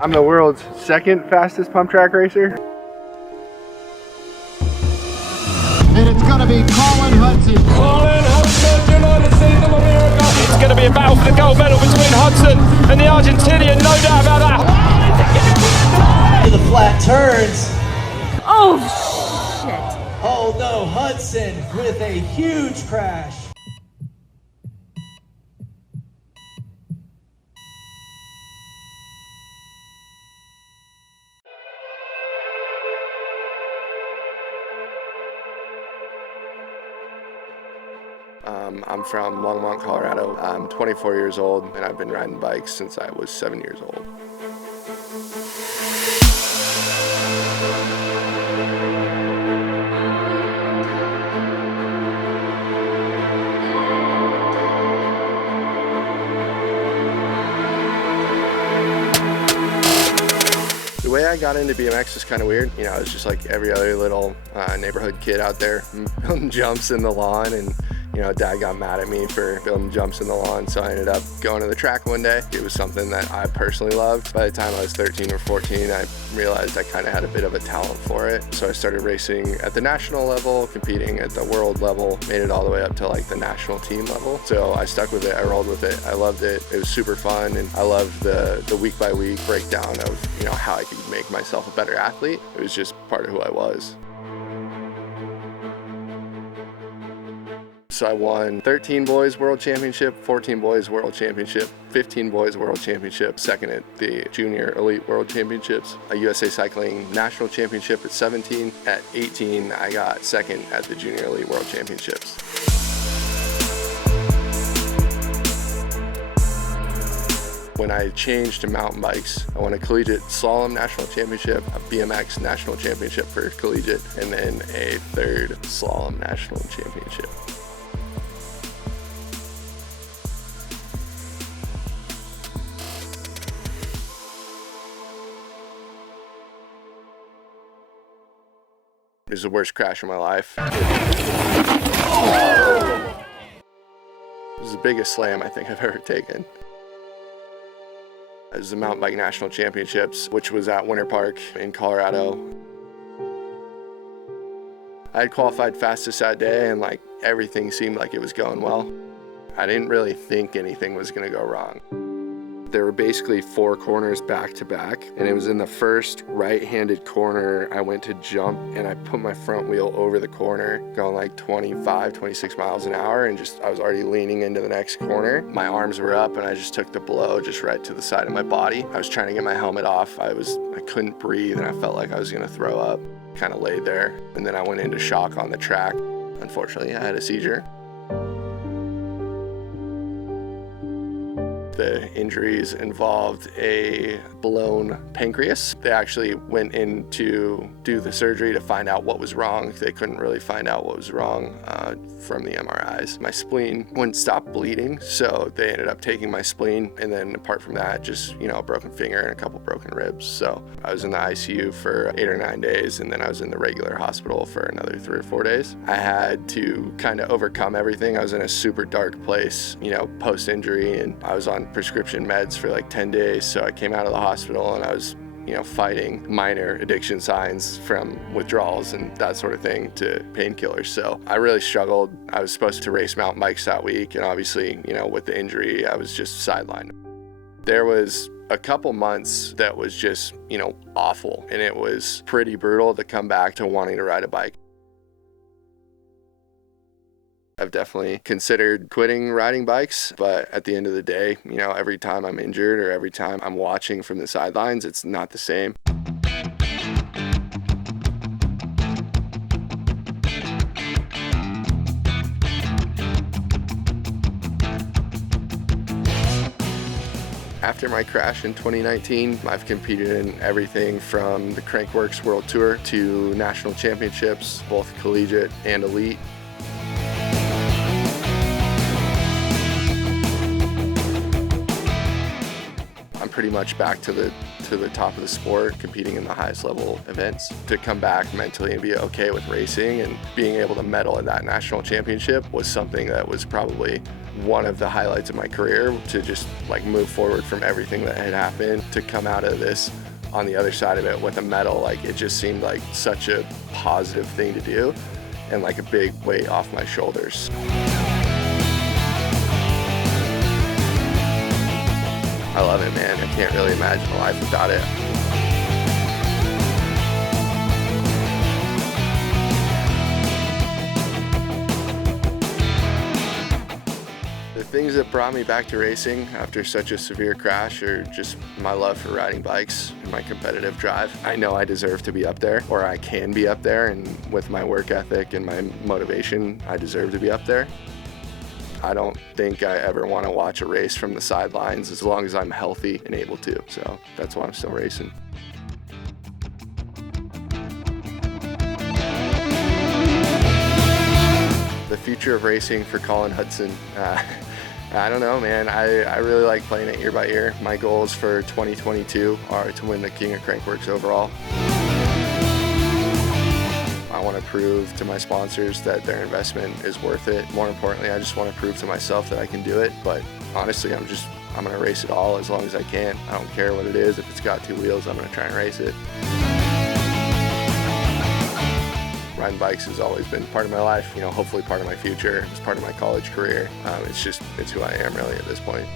I'm the world's second fastest pump track racer. And it's going to be Colin Hudson. Colin Hudson, United States of America. It's going to be a battle for the gold medal between Hudson and the Argentinian, no doubt about that. The flat turns. Oh, shit. Oh no, Hudson with a huge crash. I'm from Longmont, Colorado. I'm 24 years old and I've been riding bikes since I was 7 years old. The way I got into BMX is kind of weird. You know, I was just like every other little neighborhood kid out there building jumps in the lawn, and you know, Dad got mad at me for building jumps in the lawn, so I ended up going to the track one day. It was something that I personally loved. By the time I was 13 or 14, I realized I kind of had a bit of a talent for it. So I started racing at the national level, competing at the world level, made it all the way up to like the national team level. So I stuck with it, I rolled with it, I loved it. It was super fun, and I loved the week by week breakdown of, you know, how I could make myself a better athlete. It was just part of who I was. So I won 13 boys world championship, 14 boys world championship, 15 boys world championship, second at the junior elite world championships, a USA Cycling national championship at 17. At 18, I got second at the junior elite world championships. When I changed to mountain bikes, I won a collegiate slalom national championship, a BMX national championship for collegiate, and then a third slalom national championship. It was the worst crash of my life. It was the biggest slam I think I've ever taken. It was the mountain bike national championships, which was at Winter Park in Colorado. I had qualified fastest that day, and like everything seemed like it was going well. I didn't really think anything was gonna go wrong. There were basically 4 corners back to back, and it was in the first right-handed corner I went to jump, and I put my front wheel over the corner going like 25, 26 miles an hour, and I was already leaning into the next corner. My arms were up and I just took the blow just right to the side of my body. I was trying to get my helmet off. I couldn't breathe and I felt like I was gonna throw up. Kind of laid there, and then I went into shock on the track. Unfortunately, I had a seizure. The injuries involved a blown pancreas. They actually went in to do the surgery to find out what was wrong. They couldn't really find out what was wrong from the MRIs. My spleen wouldn't stop bleeding, so they ended up taking my spleen, and then apart from that, just, you know, a broken finger and a couple broken ribs. So I was in the ICU for 8 or 9 days, and then I was in the regular hospital for another 3 or 4 days. I had to kind of overcome everything. I was in a super dark place, you know, post-injury, and I was on prescription meds for like 10 days. So I came out of the hospital and I was, you know, fighting minor addiction signs from withdrawals and that sort of thing to painkillers. So I really struggled. I was supposed to race mountain bikes that week, and obviously, you know, with the injury, I was just sidelined. There was a couple months that was just, you know, awful, and it was pretty brutal to come back to wanting to ride a bike. I've definitely considered quitting riding bikes, but at the end of the day, you know, every time I'm injured or every time I'm watching from the sidelines, it's not the same. After my crash in 2019, I've competed in everything from the Crankworx World Tour to national championships, both collegiate and elite. I'm pretty much back to the top of the sport, competing in the highest level events. To come back mentally and be okay with racing and being able to medal in that national championship was something that was probably one of the highlights of my career. To just like move forward from everything that had happened, to come out of this on the other side of it with a medal, like it just seemed like such a positive thing to do and like a big weight off my shoulders. I love it, man. I can't really imagine a life without it. The things that brought me back to racing after such a severe crash are just my love for riding bikes and my competitive drive. I know I deserve to be up there, or I can be up there, and with my work ethic and my motivation, I deserve to be up there. I don't think I ever want to watch a race from the sidelines as long as I'm healthy and able to. So that's why I'm still racing. The future of racing for Colin Hudson. I don't know, man. I really like playing it year by year. My goals for 2022 are to win the King of Crankworx overall. I want to prove to my sponsors that their investment is worth it. More importantly, I just want to prove to myself that I can do it. But honestly, I'm going to race it all as long as I can. I don't care what it is. If it's got 2 wheels, I'm going to try and race it. Riding bikes has always been part of my life, hopefully part of my future. It's part of my college career. It's who I am really at this point.